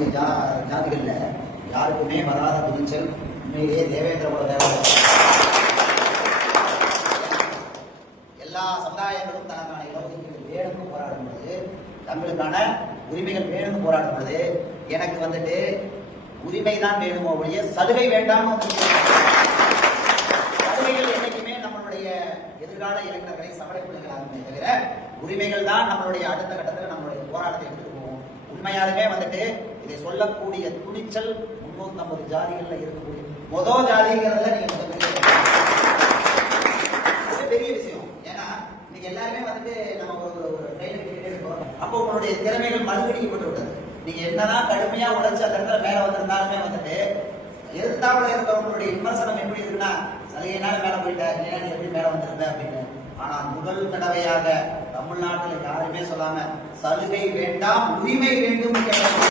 இருக்கக்கூடிய ஜாதிகள்ல யாருக்குமே வராத துணிச்சல் உண்மையிலேயே தேவேந்திர எல்லா சமுதாயங்களும் தனக்கான இடஒதுக்கீடு வேணும்னு போராடும் பொழுது, தங்களுக்கான உரிமைகள் வேணும்னு போராடும் பொழுது, எனக்கு வந்துட்டு உரிமை தான் வேணுமோ ஒழிய சலுகை வேண்டாம். சலுகைகள் என்னைக்குமே நம்மளுடைய எதிர்கால இளைஞர்களை சமடைப்படுகிறார்கள் தவிர உரிமைகள் தான் நம்மளுடைய அடுத்த கட்டத்தில் நம்மளுடைய போராட்டத்தை எடுத்துட்டு போவோம். உண்மையாலுமே வந்துட்டு இதை சொல்லக்கூடிய துணிச்சல் 350 ஜாதிகள்ல இருக்கக்கூடிய முதல் ஜாதிங்கிறதுல நீங்க பெரிய விஷயம். ஏன்னா நீங்க எல்லாருமே வந்துட்டு நம்ம ஒரு ட்ரெயினுக்கு டிக்கெட் எடுக்கிறோம், அப்போ உங்களுடைய திறமைகள் மழுங்கடிக்கப்பட்டு விட்டது. நீங்க என்னதான் கடுமையா உழைச்சு அந்த இடத்துல மேல வந்திருந்தாலுமே வந்துட்டு எதிர்த்தாப்புல இருக்கிறவங்களுடைய விமர்சனம் எப்படி இருக்குன்னா, சலுகையினால மேல போயிட்டேன், இல்லைன்னா நீ எப்படி மேல வந்திருப்பேன் அப்படின்னு. ஆனா முதல் தடவையாக தமிழ்நாட்டில் யாருமே சொல்லாம சலுகை வேண்டாம் உரிமை வேண்டும்